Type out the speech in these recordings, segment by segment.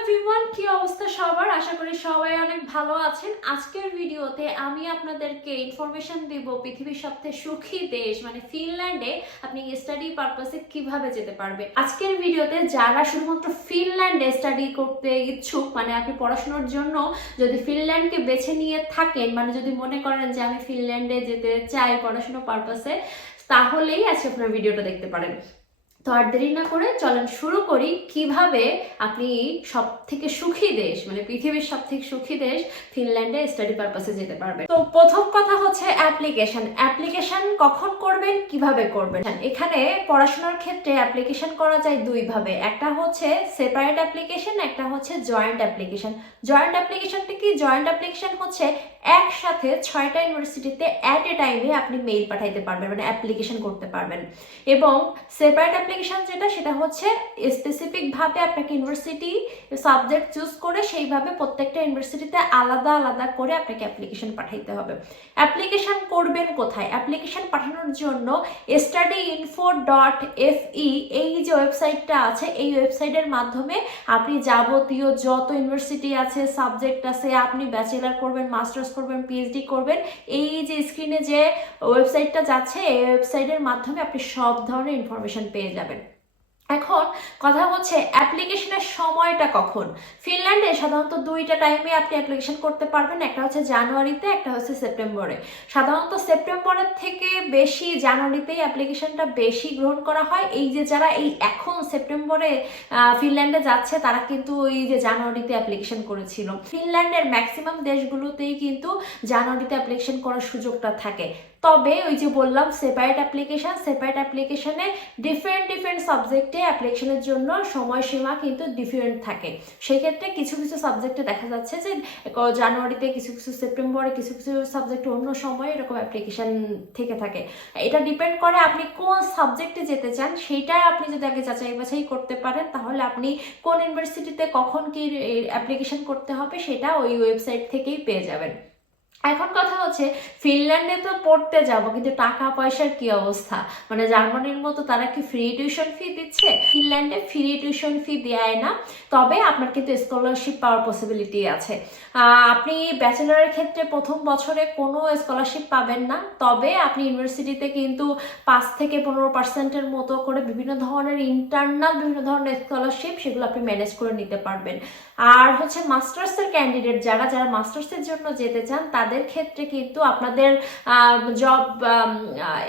Everyone কি অবস্থা সবার? আশা করি সবাই অনেক ভালো আছেন। আজকের ভিডিওতে আমি আপনাদেরকে ইনফরমেশন দিব পৃথিবীর সবথেকে সুখী দেশ মানে ফিনল্যান্ডে আপনি স্টাডি পারপাসে কীভাবে যেতে পারবেন। আজকের ভিডিওতে যারা শুধুমাত্র ফিনল্যান্ডে স্টাডি করতে ইচ্ছুক মানে আপনি পড়াশোনার জন্য যদি ফিনল্যান্ডকে বেছে নিয়ে থাকেন মানে যদি মনে করেন যে আমি ফিনল্যান্ডে যেতে চাই পড়াশোনা পারপাসে তাহলেই আজকে আপনার ভিডিওটা দেখতে পারেন। তো আর দেরি না করে চলেন শুরু করি কীভাবে আপনি সব থেকে সুখী দেশ মানে পৃথিবীর সব থেকে সুখী দেশ ফিনল্যান্ডে স্টাডি পারপাসে যেতে পারবেন। তো প্রথম কথা হচ্ছে অ্যাপ্লিকেশন অ্যাপ্লিকেশন কখন করবেন, কীভাবে করবেন? এখানে পড়াশোনার ক্ষেত্রে অ্যাপ্লিকেশন করা যায় দুই ভাবে একটা হচ্ছে সেপারেট অ্যাপ্লিকেশন একটা হচ্ছে জয়েন্ট অ্যাপ্লিকেশন জয়েন্ট অ্যাপ্লিকেশনটা কি? জয়েন্ট অ্যাপ্লিকেশন হচ্ছে একসাথে ছয়টা ইউনিভার্সিটিতে অ্যাট এ টাইমে আপনি মেইল পাঠাইতে পারবেন মানে অ্যাপ্লিকেশন করতে পারবেন। এবং সেপারেট অ্যাপ্লিকেশন যেটা, সেটা হচ্ছে স্পেসিফিক ভাবে আপনাকে ইউনিভার্সিটি সাবজেক্ট চুজ করে সেইভাবে প্রত্যেকটা ইউনিভার্সিটিতে আলাদা আলাদা করে আপনাকে অ্যাপ্লিকেশন পাঠাইতে হবে। অ্যাপ্লিকেশন করবেন কোথায়? অ্যাপ্লিকেশন পাঠানোর জন্য স্টাডি ইনফো ডট এফ এই যে ওয়েবসাইটটা আছে, এই ওয়েবসাইটের মাধ্যমে আপনি যাবতীয় যত ইউনিভার্সিটি আছে সাবজেক্ট আছে, আপনি ব্যাচেলার করবেন মাস্টার্স করবেন পিএইচডি করবেন, এই যে স্ক্রিনে যে ওয়েবসাইটটা যাচ্ছে, এই ওয়েবসাইটের মাধ্যমে আপনি সব ধরনের ইনফরমেশন পেয়ে যাবেন। এখন কথা হচ্ছে অ্যাপ্লিকেশনের সময়টা কখন? ফিনল্যান্ডে সাধারণত দুইটা টাইমে আপনি অ্যাপ্লিকেশন করতে পারবেন, একটা হচ্ছে জানুয়ারিতে, একটা হচ্ছে সেপ্টেম্বরে। সাধারণত সেপ্টেম্বরের থেকে বেশি জানুয়ারিতেই অ্যাপ্লিকেশনটা বেশি গ্রহণ করা হয়। এই যে যারা এই এখন সেপ্টেম্বরে ফিনল্যান্ডে যাচ্ছে, তারা কিন্তু এই যে জানুয়ারিতে অ্যাপ্লিকেশন করেছিল। ফিনল্যান্ডের ম্যাক্সিমাম দেশগুলোতেই কিন্তু জানুয়ারিতে অ্যাপ্লিকেশন করার সুযোগটা থাকে। তবে ওই যে বললাম সেপারেট অ্যাপ্লিকেশন সেপারেট অ্যাপ্লিকেশানে ডিফারেন্ট ডিফারেন্ট সাবজেক্টে অ্যাপ্লিকেশনের জন্য সময়সীমা কিন্তু ডিফারেন্ট থাকে। সেক্ষেত্রে কিছু কিছু সাবজেক্টে দেখা যাচ্ছে যে জানুয়ারিতে কিছু কিছু সেপ্টেম্বরে কিছু কিছু সাবজেক্টে অন্য সময় এরকম অ্যাপ্লিকেশন থেকে থাকে। এটা ডিপেন্ড করে আপনি কোন সাবজেক্টে যেতে চান, সেইটা আপনি যদি আগে যাচাই বাছাই করতে পারেন, তাহলে আপনি কোন ইউনিভার্সিটিতে কখন কি অ্যাপ্লিকেশন করতে হবে, সেটা ওই ওয়েবসাইট থেকেই পেয়ে যাবেন। এখন কথা হচ্ছে, ফিনল্যান্ডে তো পড়তে যাব, কিন্তু টাকা পয়সার কি অবস্থা? মানে জার্মানির মতো তারা কি ফ্রি টিউশন ফি দিচ্ছে? ফিনল্যান্ডে ফ্রি টিউশন ফি দেয় না, তবে আপনার কিন্তু স্কলারশিপ পাওয়ার পসিবিলিটি আছে। আপনি ব্যাচেলারের ক্ষেত্রে প্রথম বছরে কোনো স্কলারশিপ পাবেন না, তবে আপনি ইউনিভার্সিটিতে কিন্তু পাঁচ থেকে পনেরো পার্সেন্টের মতো করে বিভিন্ন ধরনের ইন্টারনাল বিভিন্ন ধরনের স্কলারশিপ সেগুলো আপনি ম্যানেজ করে নিতে পারবেন। আর হচ্ছে মাস্টার্সের ক্যান্ডিডেট যারা যারা মাস্টার্সের জন্য যেতে চান তাদের ক্ষেত্রে কিন্তু আপনাদের জব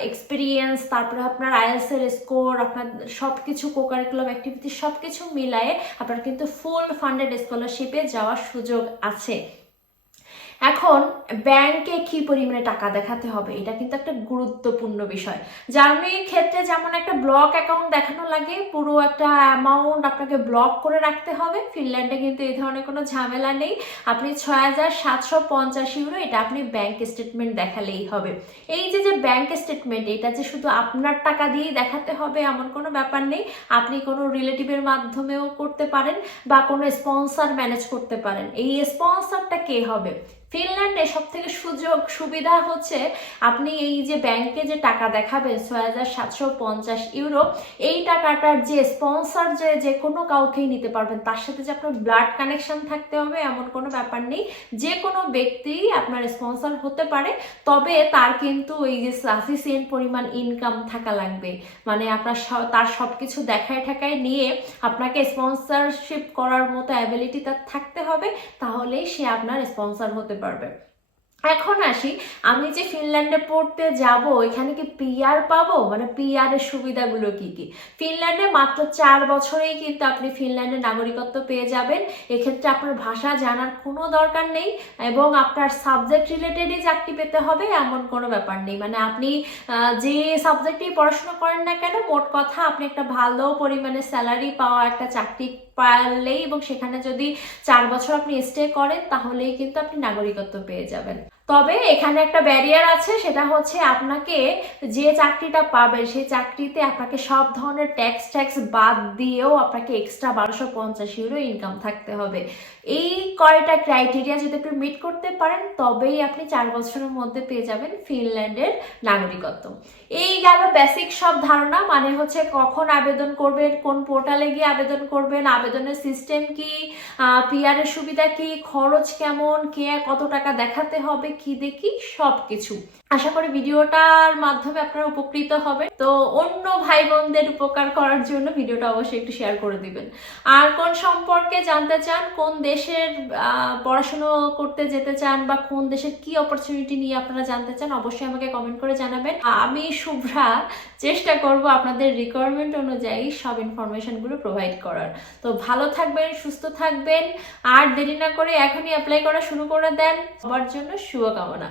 এক্সপিরিয়েন্স তারপরে আপনার আইএলসের স্কোর আপনার সব কিছু কোকারিকুলাম অ্যাক্টিভিটি সব কিছু মিলায়ে আপনার কিন্তু ফুল ফান্ডেড স্কলারশিপে যাওয়ার সুযোগ আছে। এখন ব্যাংকে কি পরিমাণে টাকা দেখাতে হবে? এটা কিন্তু একটা গুরুত্বপূর্ণ বিষয়। জার্মানির ক্ষেত্রে যেমন একটা ব্লক অ্যাকাউন্ট দেখানো লাগে, পুরো একটা অ্যামাউন্ট আপনাকে ব্লক করে রাখতে হবে। ফিনল্যান্ডে কিন্তু এই ধরনের কোনো ঝামেলা নেই। আপনি ছয় হাজার সাতশো পঞ্চাশ ইউরো এটা আপনি ব্যাংক স্টেটমেন্ট দেখালেই হবে। এই যে যে ব্যাংক স্টেটমেন্ট, এটা যে শুধু আপনার টাকা দিয়েই দেখাতে হবে এমন কোনো ব্যাপার নেই। আপনি কোনো রিলেটিভের মাধ্যমেও করতে পারেন বা কোনো স্পন্সর ম্যানেজ করতে পারেন। এই স্পন্সরটা কে হবে? ফিনল্যান্ডে সব থেকে সুযোগ সুবিধা হচ্ছে আপনি এই যে ব্যাংকে যে টাকা দেখাবেন ছয় হাজার সাতশো পঞ্চাশ ইউরো এই টাকাটার যে স্পন্সর যে যে কোনো কাউকেই নিতে পারবেন। তার সাথে যে আপনার ব্লাড কানেকশন থাকতে হবে এমন কোনো ব্যাপার নেই। যে কোনো ব্যক্তি আপনার স্পন্সর হতে পারে, তবে তার কিন্তু এই যে সাফিসিয়েন্ট পরিমাণ ইনকাম থাকা লাগবে। মানে আপনার তার সব কিছু দেখায় ঠেকায় নিয়ে আপনাকে স্পন্সরশিপ করার মতো অ্যাবিলিটি তার থাকতে হবে, তাহলেই সে আপনার স্পন্সর হতে পারবে। এখন আসি, আমি যে ফিনল্যান্ডে পড়তে যাব, এখানে কি পিআর পাবো? মানে পিআর এর সুবিধাগুলো কি কি? ফিনল্যান্ডে মাত্র চার বছরেই কিন্তু আপনি ফিনল্যান্ডের নাগরিকত্ব পেয়ে যাবেন। এক্ষেত্রে আপনার ভাষা জানার কোনো দরকার নেই এবং আপনার সাবজেক্ট রিলেটেডই চাকরি পেতে হবে, এমন কোনো ব্যাপার নেই। মানে আপনি যে সাবজেক্টেই পড়াশোনা করেন না কেন, মোট কথা আপনি একটা ভালো পরিমাণে স্যালারি পাওয়া একটা চাকরি পারলেই এবং সেখানে যদি চার বছর আপনি স্টে করেন, তাহলেই কিন্তু আপনি নাগরিকত্ব পেয়ে যাবেন। তবে এখানে একটা ব্যারিয়ার আছে, সেটা হচ্ছে আপনাকে যে চাকরিটা পাবেন, সেই চাকরিতে আপনাকে সব ধরনের ট্যাক্স ট্যাক্স বাদ দিয়েও আপনাকে এক্সট্রা বারোশো পঞ্চাশ ইউরো ইনকাম থাকতে হবে। এই কয়টা ক্রাইটেরিয়া যদি আপনি মিট করতে পারেন, তবেই আপনি চার বছরের মধ্যে পেয়ে যাবেন ফিনল্যান্ডের নাগরিকত্ব। এই গেল বেসিক সব ধারণা মানে হচ্ছে কখন আবেদন করবেন, কোন পোর্টালে গিয়ে আবেদন করবেন, আবেদনের সিস্টেম কি পিআর এর সুবিধা কি, খরচ কেমন, কে কত টাকা দেখাতে হবে কি সব কিছু আশা করি ভিডিওটার মাধ্যমে আপনারা উপকৃত হবে তো অন্য ভাই বোনদের উপকার করার জন্য ভিডিওটা অবশ্যই একটু শেয়ার করে দিবেন। আর কোন সম্পর্কে জানতে চান, কোন দেশের পড়াশুনো করতে যেতে চান বা কোন দেশের কি অপরচুনিটি নিয়ে আপনারা জানতে চান, অবশ্যই আমাকে কমেন্ট করে জানাবেন। আমি শুভ্রা চেষ্টা করব আপনাদের রিকোয়ারমেন্ট অনুযায়ী সব ইনফরমেশনগুলো প্রোভাইড করার। তো ভালো থাকবেন, সুস্থ থাকবেন, আর দেরি না করে এখনই অ্যাপ্লাই করা শুরু করে দেন। সবার জন্য শুভকামনা।